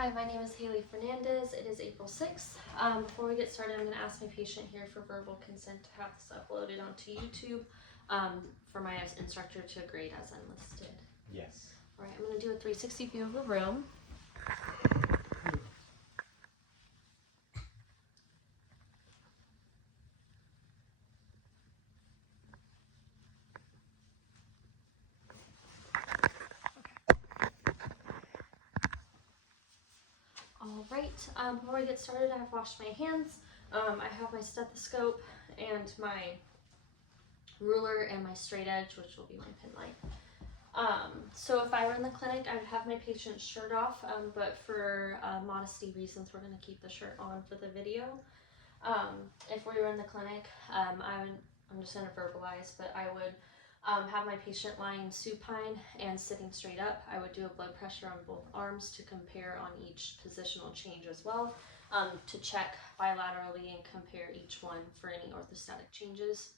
Hi, my name is Haley Fernandez. It is April 6th. Before we get started, I'm going to ask my patient here for verbal consent to have this uploaded onto YouTube for my instructor to grade as enlisted. Yes. All right, I'm going to do a 360 view of the room. All right, before we get started, I have washed my hands. I have my stethoscope and my ruler and my straight edge, which will be my pin light. So if I were in the clinic, I would have my patient's shirt off, but for modesty reasons, we're going to keep the shirt on for the video. If we were in the clinic, I'm just going to verbalize, but I would have my patient lying supine and sitting straight up. I would do a blood pressure on both arms to compare on each positional change as well, to check bilaterally and compare each one for any orthostatic changes.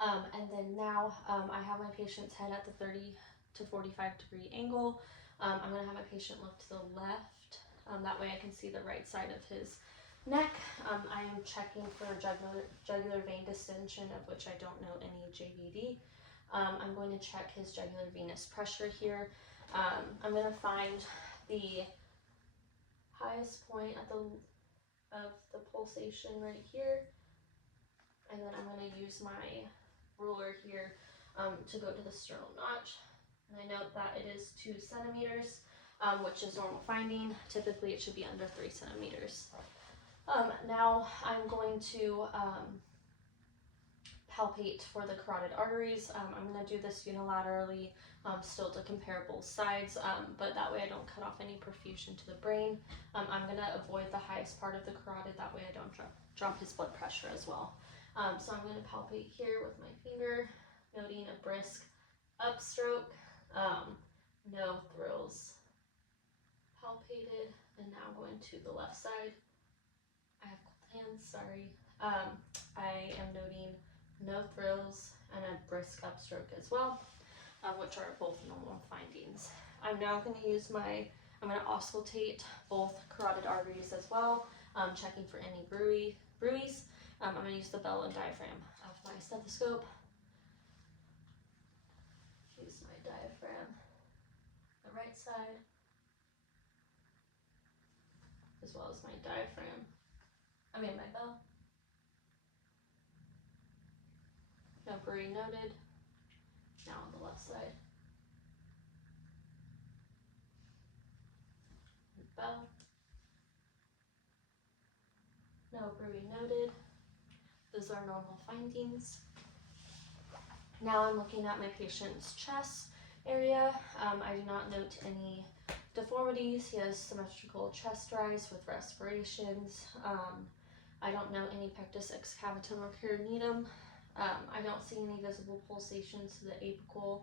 And then now I have my patient's head at the 30 to 45 degree angle. I'm going to have my patient look to the left. That way I can see the right side of his neck. I am checking for jugular vein distension, of which I don't know any JVD. I'm going to check his jugular venous pressure here. I'm going to find the highest point of the pulsation right here. And then I'm going to use my ruler here to go to the sternal notch. And I note that it is 2 centimeters, which is normal finding. Typically it should be under 3 centimeters. Now I'm going to palpate for the carotid arteries. I'm going to do this unilaterally, still to compare both sides, but that way I don't cut off any perfusion to the brain. I'm going to avoid the highest part of the carotid, that way I don't drop his blood pressure as well. So I'm going to palpate here with my finger, noting a brisk upstroke, no thrills palpated, and now going to the left side. I have cold hands, sorry. I am noting no thrills and a brisk upstroke as well, which are both normal findings. I'm now going to use I'm going to auscultate both carotid arteries as well, checking for any bruits. I'm going to use the bell and diaphragm of my stethoscope. Use my diaphragm, the right side, as well as my my bell. No bruit noted. Now on the left side. Bell. No bruit noted. Those are normal findings. Now I'm looking at my patient's chest area. I do not note any deformities. He has symmetrical chest rise with respirations. I don't note any pectus excavatum or carinatum. I don't see any visible pulsations to the apical,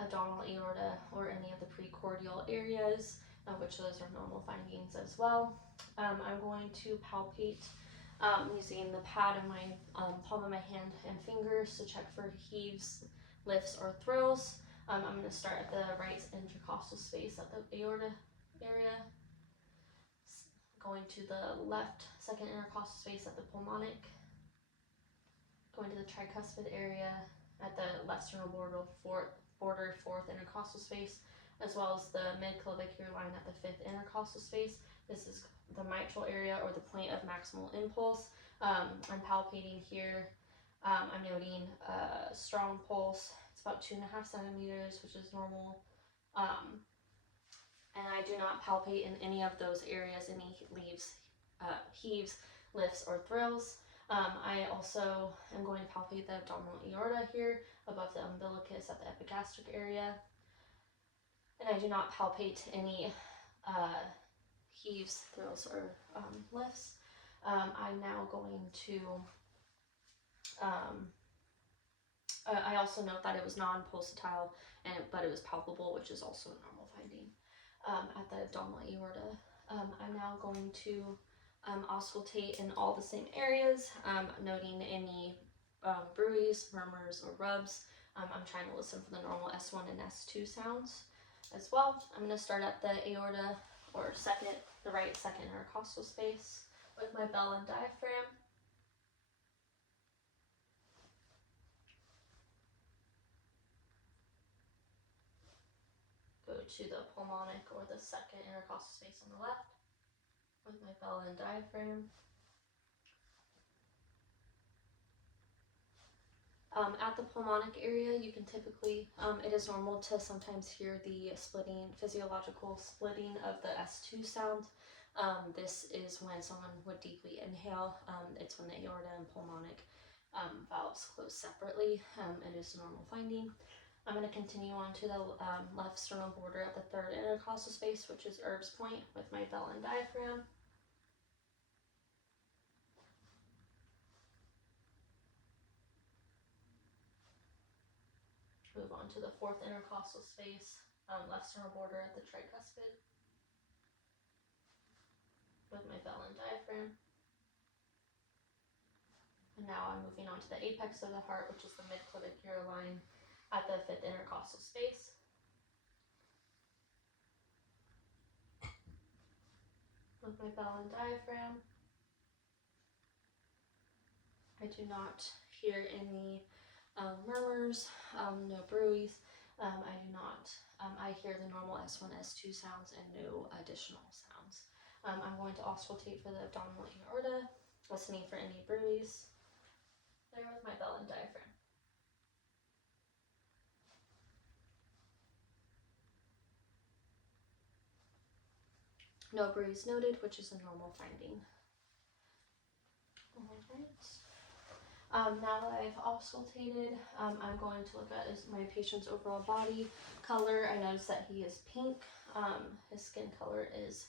abdominal aorta, or any of the precordial areas, which those are normal findings as well. I'm going to palpate using the pad of my palm of my hand and fingers to check for heaves, lifts, or thrills. I'm going to start at the right intercostal space at the aorta area, going to the left second intercostal space at the pulmonic, going to the tricuspid area at the left sternal border, fourth intercostal space, as well as the mid-clavicular line at the 5th intercostal space. This is the mitral area, or the point of maximal impulse. I'm palpating here. I'm noting a strong pulse. It's about 2.5 centimeters, which is normal. And I do not palpate in any of those areas any heaves, lifts, or thrills. I also am going to palpate the abdominal aorta here above the umbilicus at the epigastric area. And I do not palpate any heaves, thrills, or lifts. I'm now going to, I also note that it was non-pulsatile, but it was palpable, which is also a normal finding at the abdominal aorta. I'm now going to auscultate in all the same areas, noting any bruits, murmurs, or rubs. I'm trying to listen for the normal S1 and S2 sounds as well. I'm going to start at the aorta or the right second intercostal space with my bell and diaphragm. Go to the pulmonic or the second intercostal space on the left with my bell and diaphragm. At the pulmonic area, you can typically, it is normal to sometimes hear the physiological splitting of the S2 sound. This is when someone would deeply inhale. It's when the aorta and pulmonic valves close separately. It is a normal finding. I'm going to continue on to the left sternal border at the third intercostal space, which is Erb's point, with my bell and diaphragm. Move on to the fourth intercostal space, left sternal border at the tricuspid, with my bell and diaphragm. And now I'm moving on to the apex of the heart, which is the midclavicular line at the fifth intercostal space. With my bell and diaphragm. I do not hear any murmurs, no bruits. I do not, I hear the normal S1, S2 sounds and no additional sounds. I'm going to auscultate for the abdominal aorta, listening for any bruits. There with my bell and diaphragm. No bruise noted, which is a normal finding. Alright. Now that I've auscultated, I'm going to look at my patient's overall body color. I notice that he is pink. His skin color is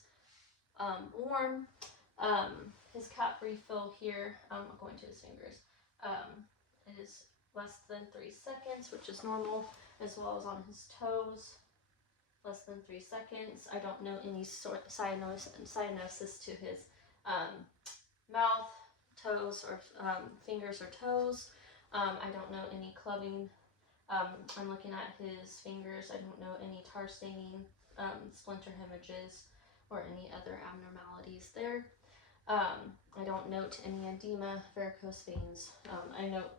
warm. His cap refill here, I'm going to his fingers. It is less than 3 seconds, which is normal, as well as on his toes. Less than 3 seconds. I don't know any sort of cyanosis to his mouth, toes, or fingers or toes. I don't know any clubbing. I'm looking at his fingers. I don't know any tar staining, splinter hemorrhages, or any other abnormalities there. I don't note any edema, varicose veins. I note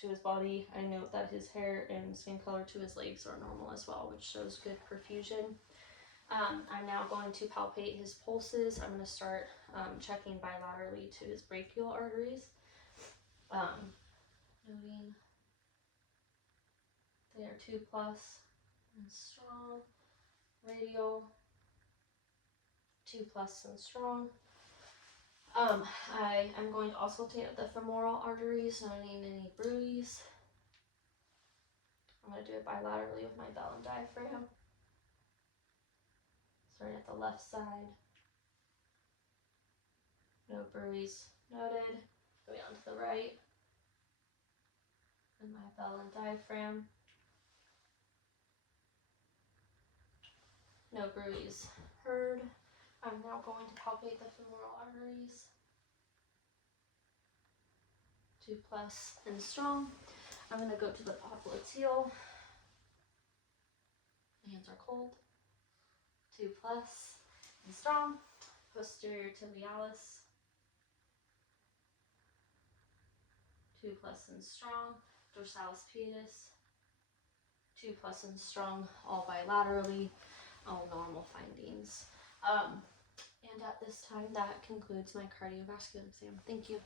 to his body, I note that his hair and skin color to his legs are normal as well, which shows good perfusion. I'm now going to palpate his pulses. I'm going to start checking bilaterally to his brachial arteries. Noting they are 2+ and strong. Radial, 2+ and strong. I am going to auscultate at the femoral arteries, noting any bruits. I'm going to do it bilaterally with my bell and diaphragm. Starting at the left side. No bruits noted. Going on to the right. And my bell and diaphragm. No bruits heard. I'm now going to palpate the femoral arteries. 2+ and strong. I'm going to go to the popliteal. My hands are cold. 2+ and strong. Posterior tibialis. 2+ and strong. Dorsalis pedis. 2+ and strong, all bilaterally, all normal findings. And at this time, that concludes my cardiovascular exam. Thank you.